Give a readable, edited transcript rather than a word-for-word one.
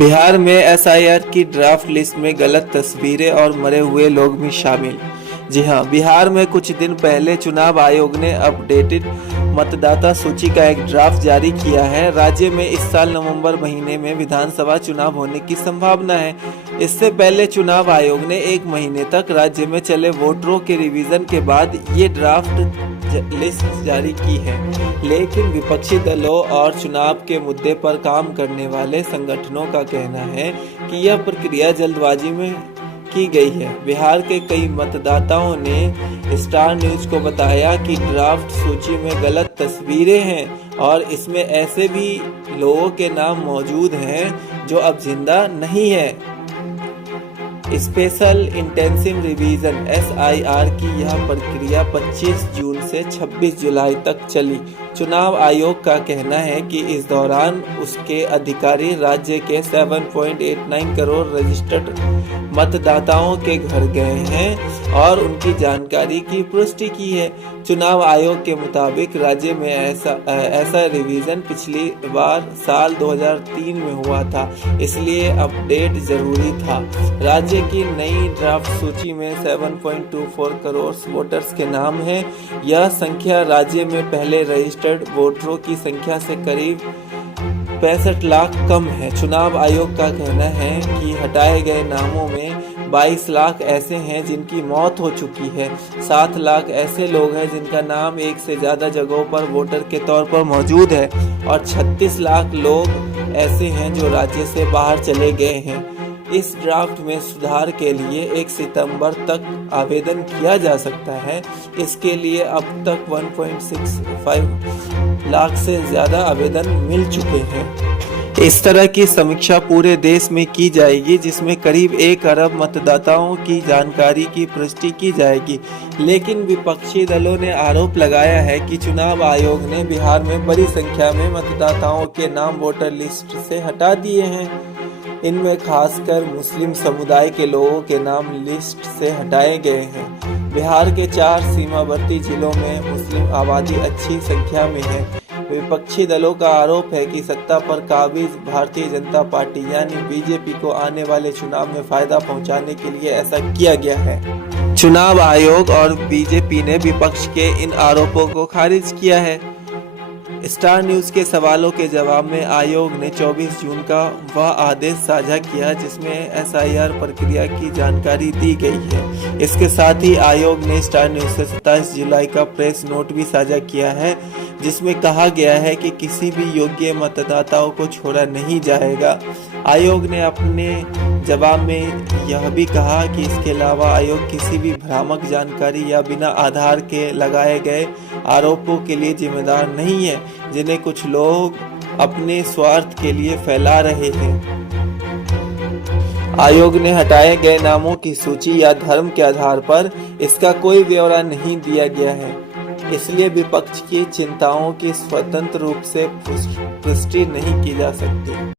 बिहार में एसआईआर की draft list में गलत तस्वीरें और मरे हुए लोग भी शामिल। जी हां, बिहार में कुछ दिन पहले चुनाव आयोग ने अपडेटेड मतदाता सूची का एक ड्राफ्ट जारी किया है। राज्य में इस साल नवंबर महीने में विधानसभा चुनाव होने की संभावना है। इससे पहले चुनाव आयोग ने 1 महीने तक राज्य में चले वोटरों के रिवीजन के बाद ये ड्राफ्ट लिस्ट जारी की है, लेकिन विपक्षी दलों और चुनाव के मुद्दे पर काम करने वाले संगठनों का कहना है कि यह प्रक्रिया जल्दबाजी में की गई है। बिहार के कई मतदाताओं ने स्टार न्यूज को बताया कि ड्राफ्ट सूची में गलत तस्वीरें हैं और इसमें ऐसे भी लोगों के नाम मौजूद हैं जो अब जिंदा नहीं है। स्पेशल इंटेंसिव रिवीजन एसआईआर की यह प्रक्रिया 25 जून से 26 जुलाई तक चली। चुनाव आयोग का कहना है कि इस दौरान उसके अधिकारी राज्य के 7.89 करोड़ रजिस्टर्ड मतदाताओं के घर गए हैं और उनकी जानकारी की पुष्टि की है। चुनाव आयोग के मुताबिक राज्य में ऐसा रिवीजन पिछली बार साल 2003 में हुआ था, इसलिए अपडेट जरूरी था। राज्य की नई ड्राफ्ट सूची में 7.24 करोड़ वोटर्स के नाम हैं। यह संख्या राज्य में पहले रजिस्टर्ड वोटरों की संख्या से करीब 65 लाख कम है। चुनाव आयोग का कहना है कि हटाए गए नामों में 22 लाख ऐसे हैं जिनकी मौत हो चुकी है। 7 लाख ऐसे लोग हैं जिनका नाम एक से ज्यादा जगहों पर वोटर के तौर पर मौजूद है और 36 लाख लोग ऐसे हैं जो राज्य से बाहर चले गए हैं। इस ड्राफ्ट में सुधार के लिए 1 सितंबर तक आवेदन किया जा सकता है। इसके लिए अब तक 1.65 लाख से ज्यादा आवेदन मिल चुके हैं। इस तरह की समीक्षा पूरे देश में की जाएगी, जिसमें करीब 1 अरब मतदाताओं की जानकारी की पुष्टि की जाएगी। लेकिन विपक्षी दलों ने आरोप लगाया है कि चुनाव आयोग ने बिहार में बड़ी संख्या में मतदाताओं के नाम वोटर लिस्ट से हटा दिए हैं। इनमें खासकर मुस्लिम समुदाय के लोगों के नाम लिस्ट से हटाए गए हैं। बिहार के 4 सीमावर्ती जिलों में मुस्लिम आबादी अच्छी संख्या में है। विपक्षी दलों का आरोप है कि सत्ता पर काबिज भारतीय जनता पार्टी यानी बीजेपी को आने वाले चुनाव में फायदा पहुंचाने के लिए ऐसा किया गया है। चुनाव आयोग और बीजेपी ने विपक्ष के इन आरोपों को खारिज किया है। स्टार न्यूज के सवालों के जवाब में आयोग ने 24 जून का वह आदेश साझा किया जिसमें एसआईआर प्रक्रिया की जानकारी दी गई है। इसके साथ ही आयोग ने स्टार न्यूज से 27 जुलाई का प्रेस नोट भी साझा किया है, जिसमें कहा गया है कि किसी भी योग्य मतदाताओं को छोड़ा नहीं जाएगा। आयोग ने अपने जवाब में यह भी कहा कि इसके अलावा आयोग किसी भी भ्रामक जानकारी या बिना आधार के लगाए गए आरोपों के लिए जिम्मेदार नहीं है, जिन्हें कुछ लोग अपने स्वार्थ के लिए फैला रहे हैं। आयोग ने हटाए गए नामों की सूची या धर्म के आधार पर इसका कोई ब्यौरा नहीं दिया गया है, इसलिए विपक्ष की चिंताओं की स्वतंत्र रूप से पुष्टि नहीं की जा सकती।